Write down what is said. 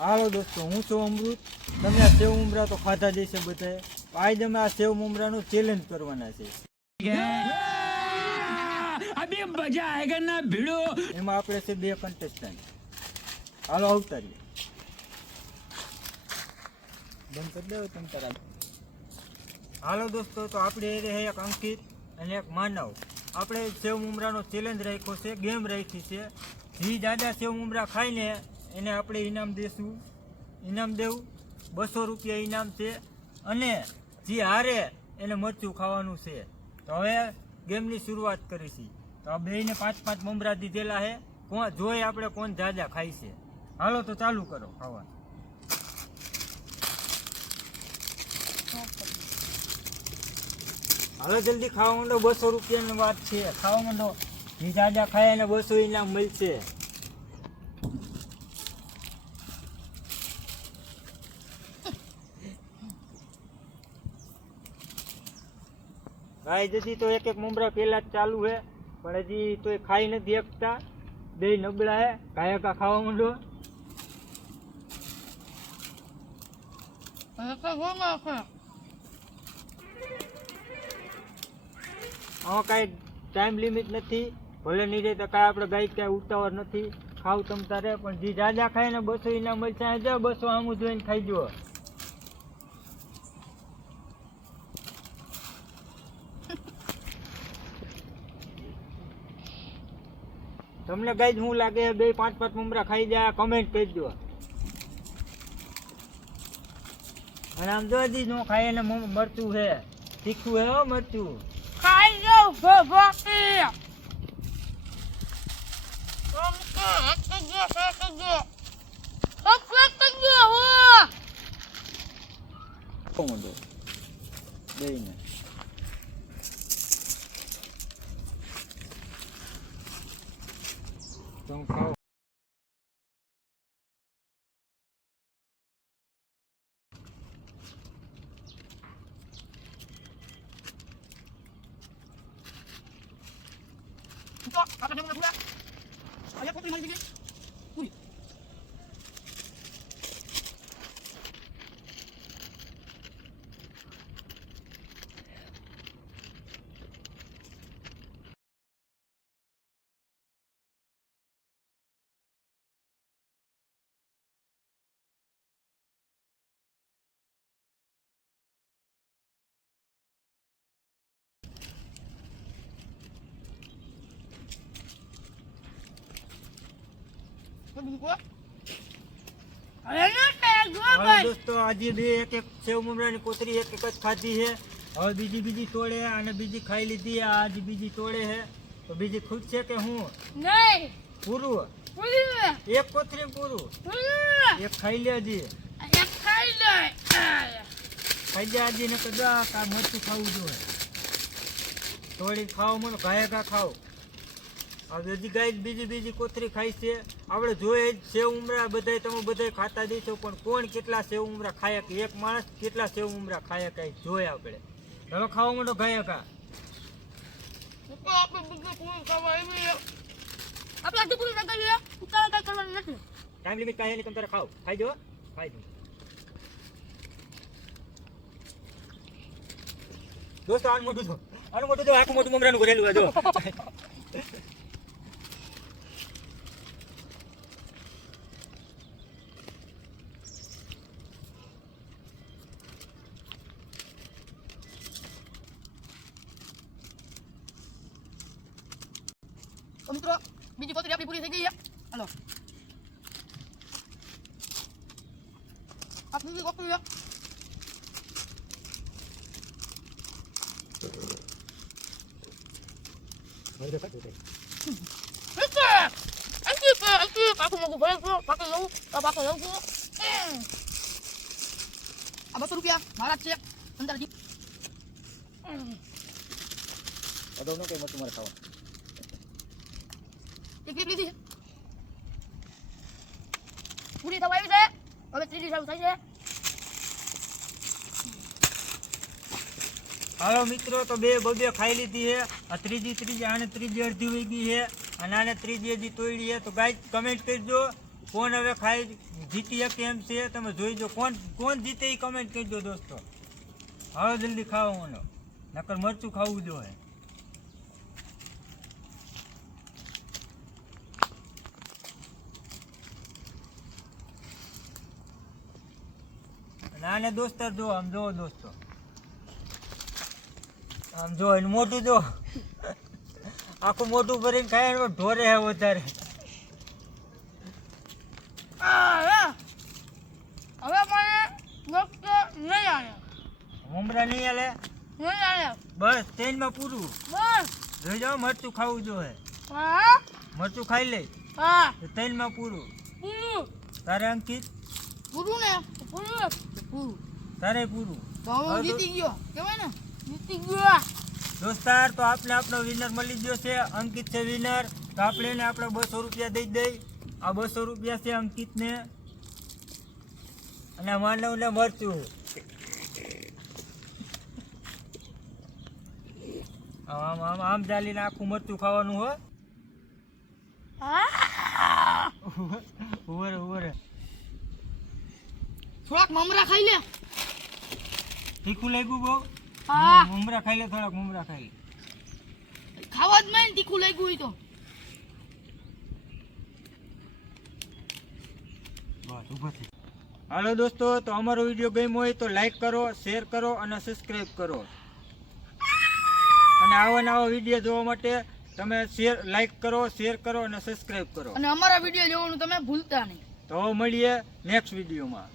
હાલો દોસ્તો હું છું અમૃત. તમે આ સેવ મુમરા તો ખાધા જશે બધાએ. આજે અમે આ સેવ મુમરાનું ચેલેન્જ કરવાના છે અભી મજા આયેગા ના ભીડો. એમાં આપણે છે બે કન્ટેસ્ટન્ટ હાલો અવતારીએ બંધ કરી દેવો તમે તારા. હાલો દોસ્તો તો આપણે એ એક અંકિત અને એક માનવ. આપણે સેવ મુમરાનો ચેલેન્જ રાખ્યો છે ગેમ રાખી છે. જી દાદા સેવ મુમરા ખાઈને એને આપણે ઇનામ દેશું. ઇનામ દેવું. બસો રૂપિયા ઇનામ છે. અને જે હારે એને મરચું ખાવાનું છે. તો હવે ગેમની શરૂઆત કરીશી. તો આ બેને પાંચ પાંચ મમરા દીધેલા છે કોણ જોઈએ આપણે કોણ જાજા ખાય છે. હાલો તો ચાલુ કરો. ખાવા. હાલો જલ્દી ખાવા માંડો. બસો રૂપિયાની વાત છે. ખાવા માંડો. જે જાજા ખાય એને બસો ઇનામ મળશે. ભાઈ જતી તો એક એક મુમરા પેલા જ ચાલુ છે પણ હજી તો એ ખાઈ નથી એકતા બે નબળા હે કાયકા ખાવા માંડો. આમાં કાંઈ ટાઈમ લિમિટ નથી. ભલે નહીં જાય તો કાંઈ આપણે ગાય કાંઈ ઉતાવળ નથી. ખાવ તમ તારે પણ જે જાજા ખાય ને બસો ઇનામ મળશે બસો આમ જોઈને ખાઈ જુઓ. તમને ગાઈ શું લાગે બે પાંચ પાંચ મમરા ખાઈ જાય કમેન્ટ કરજો. અને આમ જો હજી નો ખાય એને મરચું છે. તીખું હે હો મરચું. ખાઈ જાઉં હો. કોમંડો બેયને Untuk ada teman-teman. હવે દોસ્તો આજે બે એક એક સેવ મમરાની કોતરી એક એક જ ખાધી છે હવે બીજી બીજી તોડે અને બીજી ખાઈ લીધી આ આજે બીજી તોડે છે તો બીજી ખુશ છે કે હું નહીં પૂરું પૂરી એક કોતરી પૂરું પૂરી એક ખાઈ લે હજી એક ખાઈ લે ખાઈ લે હજી ને કદા કા મરચું ખાવું જોઈએ થોડી ખાવ મને ગાય ગા ખાવ હવે હજી ગાય બીજી બીજી કોથરી ખાઈ છે. આપણે જોઈએ જ સેવ ઉમરા બધાય તમે બધાય ખાતા દઈશો પણ કોણ કેટલા સેવ ઉમરા ખાયા કે એક માણસ કેટલા સેવ ઉમરા ખાયા કઈ જોઈએ આપણે. હવે ખાવા માંડો ગાય કા આપણે ના કરીએ ઉતાવળ કઈ કરવાનું નથી. ટાઈમ લિમિટ કાંઈ નહીં તમે તારે ખાઈ દો ખાઈ દો. દોસ્તો આનું મોટું જો. આનું મોટું જો આખું મોટું મમરાનું ઘરેલું જો. મિત્રો, બીજી કોતરી આપણી પૂરી થઈ ગઈ છે. હાલો. આ બીજી. આ બસો રૂપિયા મારા છે, અંદર ન કઈ મોટું મારે ખાવા? હાલો મિત્રો, તો બે બબે ખાઈ લીધી છે. ત્રીજી ત્રીજી, આને ત્રીજી અડધી વહી ગઈ છે. અને આને ત્રીજી હજી તોડી છે. તો ગાય કમેન્ટ કરજો. કોણ હવે ખાઈ જીતી શકે એમ છે, તમે જોઈ જો. કોણ કોણ જીતે એ કમેન્ટ કરજો દોસ્તો. હવે જલ્દી ખાઓ મને. નકર મરચું ખાવું જોઈએ અને આને દોસ્તર જો આમ જો દોસ્તો. આમ જો એનું મોટું જો. આખું મોટું ભરીને ખાય એમાં ઢોરે હે વધારે. હવે મને ડોક્ટર નહીં આવે ઉમરા નહીં આલે? નહીં આવે બસ તેલમાં પૂરું. બસ. જોઈ જાઓ મરચું ખાવું જોઈએ હા? મરચું ખાઈ લે. હા. તેલમાં પૂરું. પૂરું. તારે અંકિત? પૂરું ને. પૂરું પૂરું તારે પૂરું. તો હું જીતી ગયો કેવાય ને? જીતી ગયો. દોસ્તાર તો આપને આપણો વિનર મળી ગયો છે અંકિત છે વિનર તો આપણે એને આપણે બસો રૂપિયા દઈ દઈ. આ બસો રૂપિયા છે અંકિતને. અને માનવને મરચું. આમ આમ આમ ચાલીને આખું મરચું ખાવાનું હો. હા. ઉભરે ઉભરે થોડાક મમરા ખાઈ લે. તીખું લાગ્યું બહુ? હા. મમરા ખાઈ લે થોડાક મમરા ખાઈ લે. ખાવા જ નહીં તીખું લાગ્યું હોય તો. બસ ઊભો થઈ હાલો દોસ્તો તો અમારો વીડિયો ગમ્યો હોય તો લાઈક કરો શેર કરો અને સબસ્ક્રાઈબ કરો. અને આવા નવા વીડિયો જોવા માટે તમે શેર લાઈક કરો શેર કરો અને સબસ્ક્રાઈબ કરો. અને અમારા વીડિયો જોવાનું તમે ભૂલતા નહીં. તો મળીએ નેક્સ્ટ વિડીયોમાં.